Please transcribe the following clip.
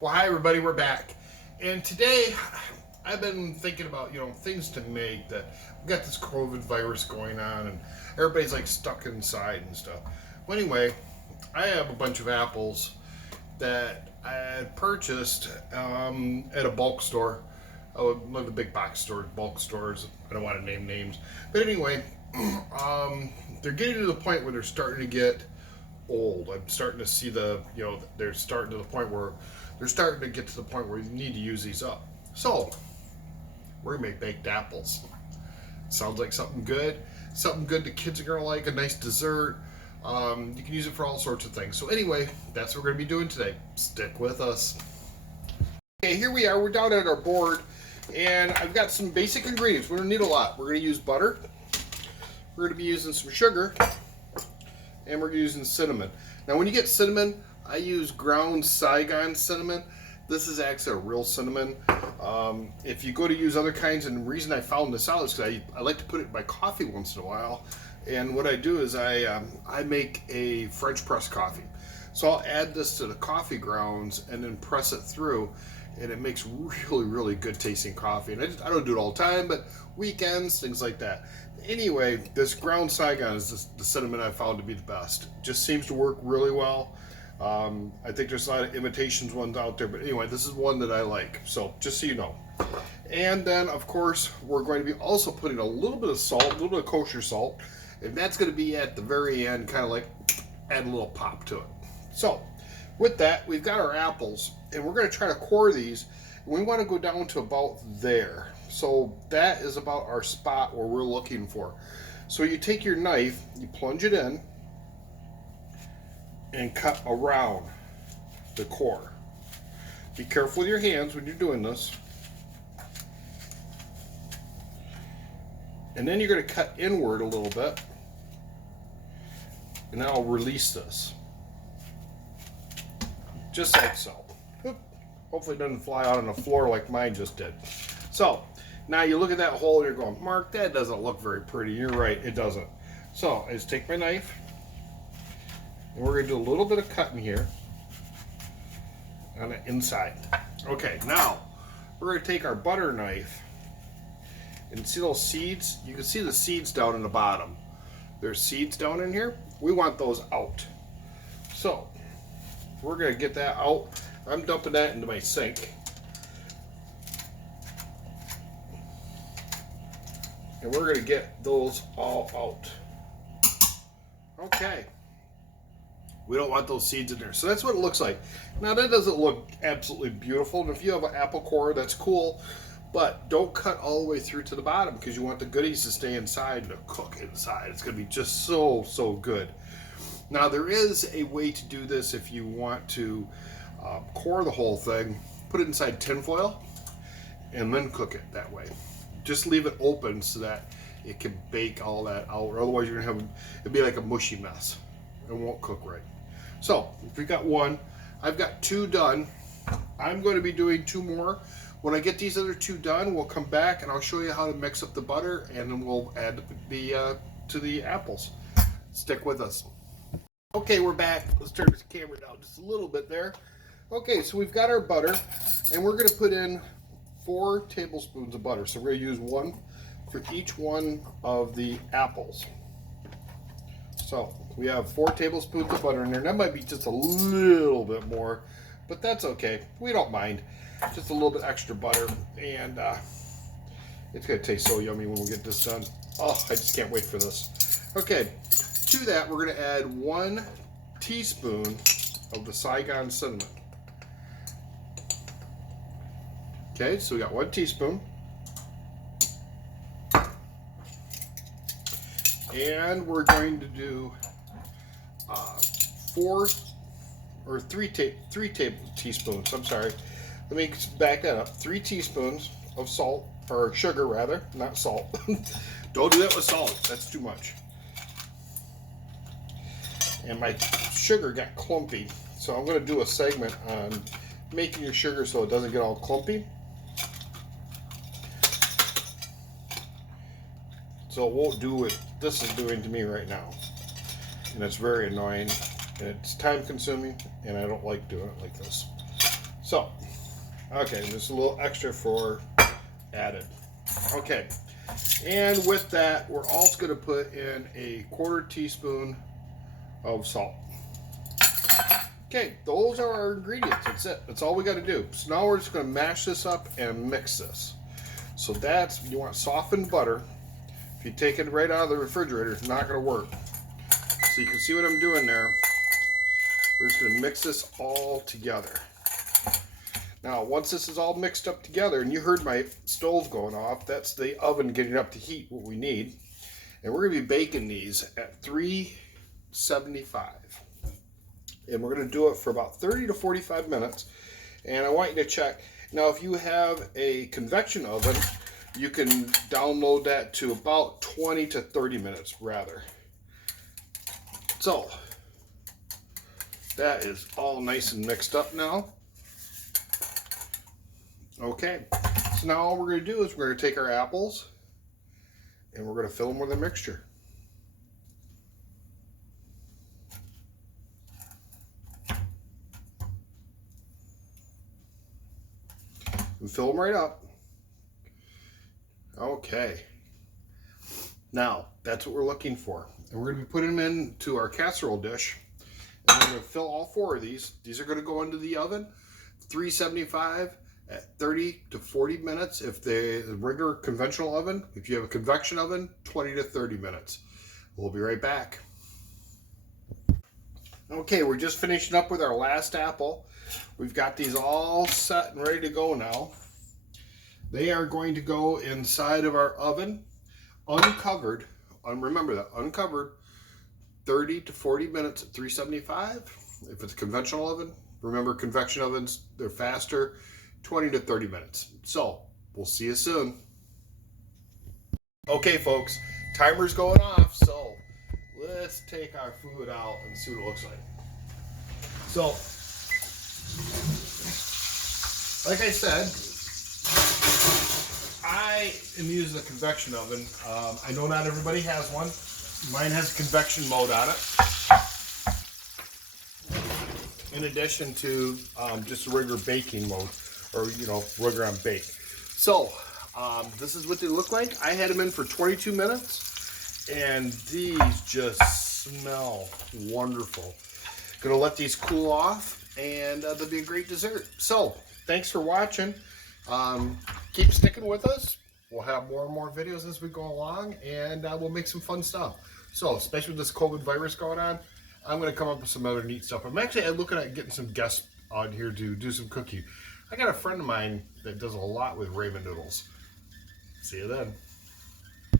Well, hi everybody, we're back. And today I've been thinking about, things to make that we got this COVID virus going on and everybody's like stuck inside and stuff. Well, anyway, I have a bunch of apples that I had purchased at a bulk store. One of the big box stores, bulk stores. I don't want to name names. But anyway, they're getting to the point where they're starting to get old. I'm starting to see they're starting to the point where they're starting to get to the point where you need to use these up. So we're gonna make baked apples. Sounds like something good the kids are gonna like, a nice dessert. You can use it for all sorts of things. So anyway, that's what we're gonna be doing today. Stick with us. Okay, here we are. We're down at our board, and I've got some basic ingredients. We're gonna need a lot. We're gonna use butter. We're gonna be using some sugar, and we're using cinnamon. Now, when you get cinnamon, I use ground Saigon cinnamon. This is actually a real cinnamon. If you go to use other kinds, and the reason I found this out is because I like to put it in my coffee once in a while. And what I do is I make a French press coffee. So I'll add this to the coffee grounds and then press it through, and it makes really, really good tasting coffee. And I don't do it all the time, but weekends, things like that. Anyway, this ground Saigon is the cinnamon I found to be the best. It just seems to work really well. I think there's a lot of imitations ones out there, but anyway, this is one that I like. So just so you know. And then, of course, we're going to be also putting a little bit of salt, a little bit of kosher salt, and that's going to be at the very end, kind of like add a little pop to it. So with that, we've got our apples, and we're going to try to core these. We want to go down to about there. So that is about our spot where we're looking for. So you take your knife, you plunge it in, and cut around the core. Be careful with your hands when you're doing this. And then you're going to cut inward a little bit. And then I'll release this. Just like so. Hopefully it doesn't fly out on the floor like mine just did. So, now you look at that hole and you're going, Mark, that doesn't look very pretty. You're right, it doesn't. So, I just take my knife, and we're going to do a little bit of cutting here on the inside. Okay, now we're going to take our butter knife and see those seeds? You can see the seeds down in the bottom. There's seeds down in here. We want those out. So we're going to get that out. I'm dumping that into my sink. And we're going to get those all out. Okay. We don't want those seeds in there. So that's what it looks like. Now that doesn't look absolutely beautiful. And if you have an apple core, that's cool. But don't cut all the way through to the bottom because you want the goodies to stay inside and to cook inside. It's going to be just so, so good. Now there is a way to do this if you want to core the whole thing. Put it inside tin foil and then cook it that way. Just leave it open so that it can bake all that out. Or otherwise you're going to have, it'd be like a mushy mess. It won't cook right. So, if we got one, I've got two done. I'm going to be doing two more. When I get these other two done, we'll come back and I'll show you how to mix up the butter, and then we'll add to the apples. Stick with us. Okay, we're back. Let's turn this camera down just a little bit there. Okay, so we've got our butter, and we're going to put in 4 tablespoons of butter. So we're going to use one for each one of the apples. So we have 4 tablespoons of butter in there. That might be just a little bit more, but that's okay. We don't mind. Just a little bit extra butter, and it's going to taste so yummy when we get this done. Oh, I just can't wait for this. Okay, to that we're going to add 1 teaspoon of the Saigon cinnamon. Okay, so we got 1 teaspoon. And we're going to do 3 teaspoons. I'm sorry. Let me back that up. 3 teaspoons of salt, or sugar rather, not salt. Don't do that with salt. That's too much. And my sugar got clumpy, so I'm going to do a segment on making your sugar so it doesn't get all clumpy. So it won't do what this is doing to me right now. And it's very annoying. And it's time consuming, and I don't like doing it like this. So, okay, just a little extra for added. Okay, and with that, we're also going to put in a 1/4 teaspoon of salt. Okay, those are our ingredients. That's it. That's all we got to do. So now we're just going to mash this up and mix this. So that's, you want softened butter. If you take it right out of the refrigerator, it's not going to work. So you can see what I'm doing there. We're just going to mix this all together. Now, once this is all mixed up together, and you heard my stove going off, that's the oven getting up to heat what we need. And we're going to be baking these at 375. And we're going to do it for about 30 to 45 minutes. And I want you to check. Now, if you have a convection oven, you can download that to about 20 to 30 minutes, rather. So, that is all nice and mixed up now. Okay, so now all we're going to do is we're going to take our apples and we're going to fill them with a mixture. And fill them right up. Okay, now that's what we're looking for. And we're going to be putting them into our casserole dish. And we're going to fill all 4 of these. These are going to go into the oven, 375 at 30 to 40 minutes. If the regular conventional oven, if you have a convection oven, 20 to 30 minutes. We'll be right back. Okay, we're just finishing up with our last apple. We've got these all set and ready to go now. They are going to go inside of our oven, uncovered. Remember that, uncovered, 30 to 40 minutes at 375. If it's a conventional oven, remember convection ovens, they're faster, 20 to 30 minutes. So, we'll see you soon. Okay, folks, timer's going off, so let's take our food out and see what it looks like. So, like I said, I am using a convection oven. I know not everybody has one. Mine has a convection mode on it. In addition to just a regular baking mode, or regular on bake. So this is what they look like. I had them in for 22 minutes, and these just smell wonderful. Gonna let these cool off, and they'll be a great dessert. So thanks for watching. Keep sticking with us. We'll have more and more videos as we go along, and we'll make some fun stuff. So, especially with this COVID virus going on, I'm going to come up with some other neat stuff. I'm actually looking at getting some guests on here to do some cooking. I got a friend of mine that does a lot with ramen noodles. See you then.